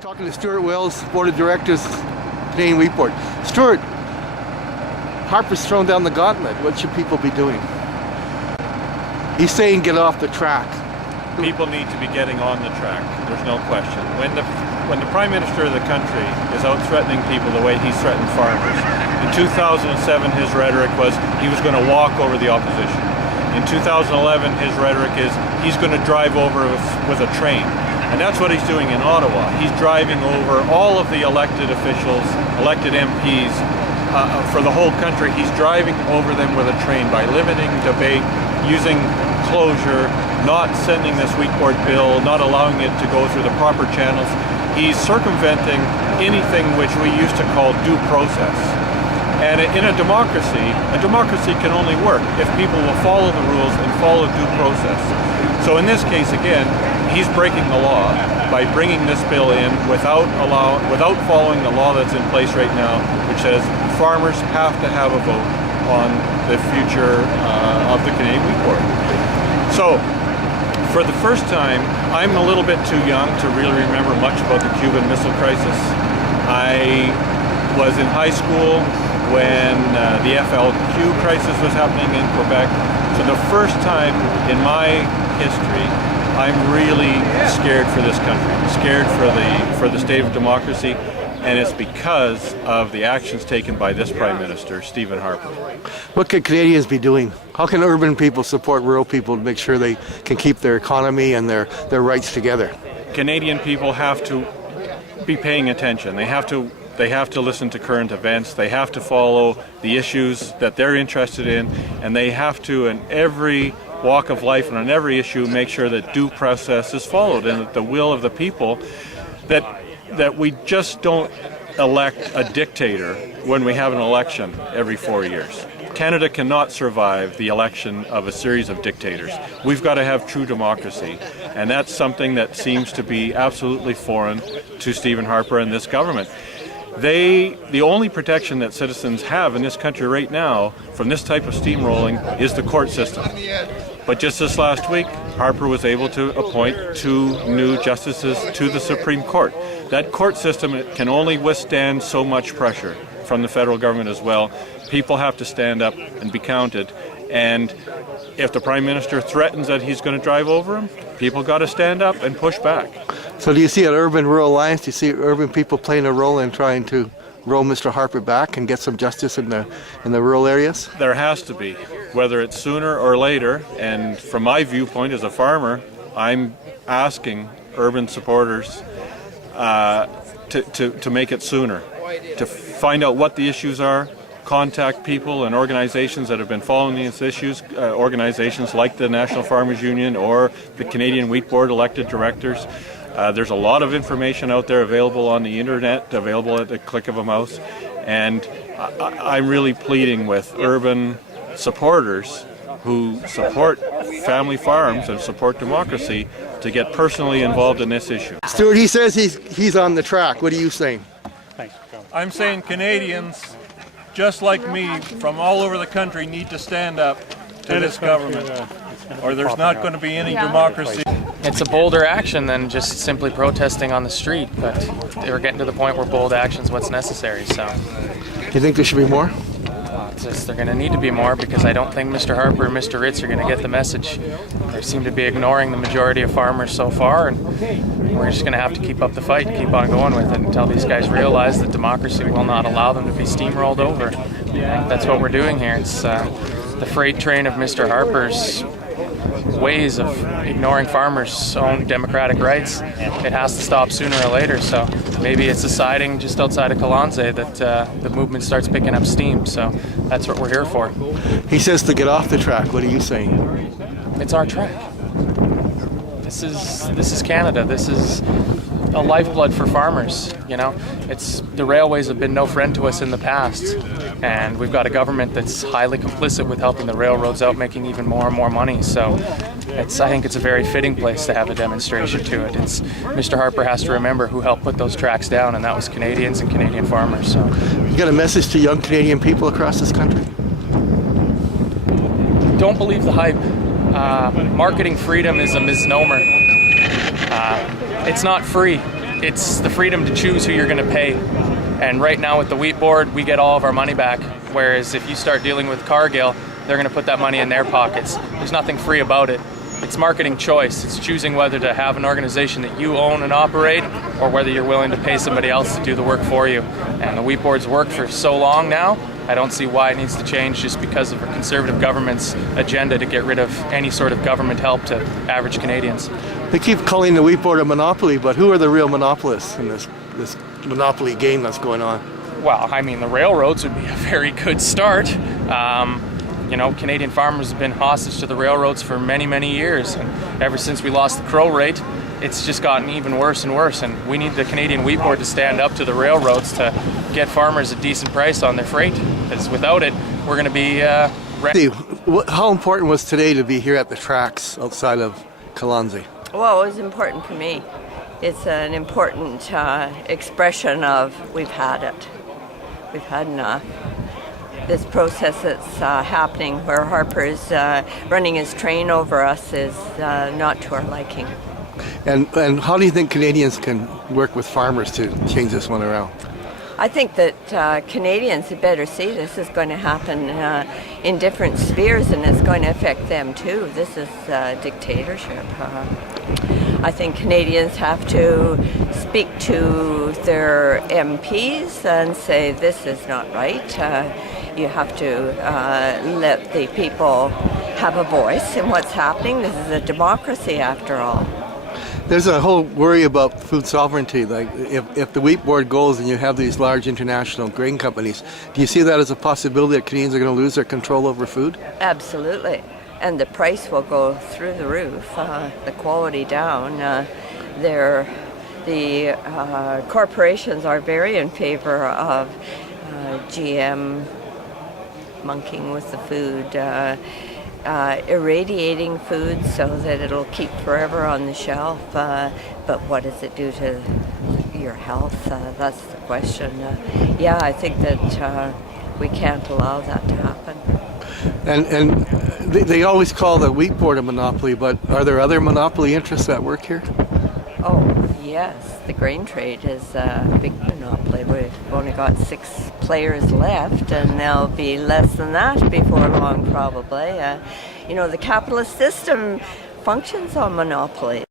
Talking to Stuart Wells, Board of Directors, Canadian Wheat Board. Stuart, Harper's thrown down the gauntlet. What should people be doing? He's saying get off the track. People need to be getting on the track. There's no question. When the Prime Minister of the country is out threatening people the way he's threatened farmers, in 2007 his rhetoric was he was going to walk over the opposition. In 2011 his rhetoric is he's going to drive over with a train. And that's what he's doing in Ottawa. He's driving over all of the elected officials, elected MPs for the whole country. He's driving over them with a train by limiting debate, using closure, not sending this wheat board bill, not allowing it to go through the proper channels. He's circumventing anything which we used to call due process. And in a democracy can only work if people will follow the rules and follow due process. So in this case, again, he's breaking the law by bringing this bill in without following the law that's in place right now, which says farmers have to have a vote on the future of the Canadian Wheat Board. So, for the first time, I'm a little bit too young to really remember much about the Cuban Missile Crisis. I was in high school when the FLQ crisis was happening in Quebec. So the first time in my history, I'm really scared for this country. I'm scared for the state of democracy, and it's because of the actions taken by this Prime Minister, Stephen Harper. What could Canadians be doing? How can urban people support rural people to make sure they can keep their economy and their rights together? Canadian people have to be paying attention. They have to listen to current events. They have to follow the issues that they're interested in, and they have to, in every walk of life and on every issue, make sure that due process is followed and that the will of the people, that we just don't elect a dictator when we have an election every 4 years. Canada cannot survive the election of a series of dictators. We've got to have true democracy, and that's something that seems to be absolutely foreign to Stephen Harper and this government. The only protection that citizens have in this country right now from this type of steamrolling is the court system. But just this last week, Harper was able to appoint 2 new justices to the Supreme Court. That court system can only withstand so much pressure from the federal government as well. People have to stand up and be counted. And if the Prime Minister threatens that he's going to drive over them, people got to stand up and push back. So do you see an urban-rural alliance? Do you see urban people playing a role in trying to roll Mr. Harper back and get some justice in the rural areas? There has to be, whether it's sooner or later. And from my viewpoint as a farmer, I'm asking urban supporters to make it sooner, to find out what the issues are, contact people and organizations that have been following these issues, organizations like the National Farmers Union or the Canadian Wheat Board elected directors. There's a lot of information out there available on the internet, available at the click of a mouse, and I'm really pleading with urban supporters who support family farms and support democracy to get personally involved in this issue. Stuart, he says he's on the track. What are you saying? I'm saying Canadians, just like me, from all over the country, need to stand up to this government, or there's not going to be any democracy. It's a bolder action than just simply protesting on the street, but we're getting to the point where bold action is what's necessary. So, Do you think there should be more? They're going to need to be more, because I don't think Mr. Harper and Mr. Ritz are going to get the message. They seem to be ignoring the majority of farmers so far, and we're just going to have to keep up the fight and keep on going with it until these guys realize that democracy will not allow them to be steamrolled over. And that's what we're doing here. It's the freight train of Mr. Harper's ways of ignoring farmers' own democratic rights. It has to stop sooner or later. So maybe it's deciding just outside of Colonsay that the movement starts picking up steam. So that's what we're here for. He says to get off the track. What are you saying? It's our track. This is Canada. This is a lifeblood for farmers. You know, the railways have been no friend to us in the past, and we've got a government that's highly complicit with helping the railroads out, making even more and more money. So I think it's a very fitting place to have a demonstration to it. Mr. Harper has to remember who helped put those tracks down, and that was Canadians and Canadian farmers. So you got a message to young Canadian people across this country? Don't believe the hype. Marketing freedom is a misnomer. It's not free. it's the freedom to choose who you're going to pay. And right now with the wheat board, we get all of our money back. Whereas if you start dealing with Cargill, they're going to put that money in their pockets. There's nothing free about it. It's marketing choice. It's choosing whether to have an organization that you own and operate or whether you're willing to pay somebody else to do the work for you. And the wheat board's worked for so long now, I don't see why it needs to change just because of a conservative government's agenda to get rid of any sort of government help to average Canadians. They keep calling the wheat board a monopoly, but who are the real monopolists in this monopoly game that's going on? Well, I mean, the railroads would be a very good start. Canadian farmers have been hostage to the railroads for many, many years. And ever since we lost the crow rate, it's just gotten even worse and worse. And we need the Canadian Wheat Board to stand up to the railroads to get farmers a decent price on their freight. Because without it, we're going to be... How important was today to be here at the tracks outside of Colonsay? Well, it was important for me. It's an important expression of we've had it. We've had enough. This process that's happening where Harper is running his train over us is not to our liking. And how do you think Canadians can work with farmers to change this one around? I think that Canadians had better see this is going to happen in different spheres and it's going to affect them too. This is dictatorship. I think Canadians have to speak to their MPs and say this is not right. You have to let the people have a voice in what's happening. This is a democracy after all. There's a whole worry about food sovereignty. Like if the wheat board goes and you have these large international grain companies, do you see that as a possibility that Canadians are going to lose their control over food? Absolutely. And the price will go through the roof, the quality down. The corporations are very in favor of GM monkeying with the food, irradiating food so that it'll keep forever on the shelf. But what does it do to your health? That's the question. I think that we can't allow that to happen. And they always call the wheat board a monopoly, but are there other monopoly interests at work here? Oh, yes. The grain trade is a big monopoly. We've only got 6 players left, and there'll be less than that before long, probably. The capitalist system functions on monopoly.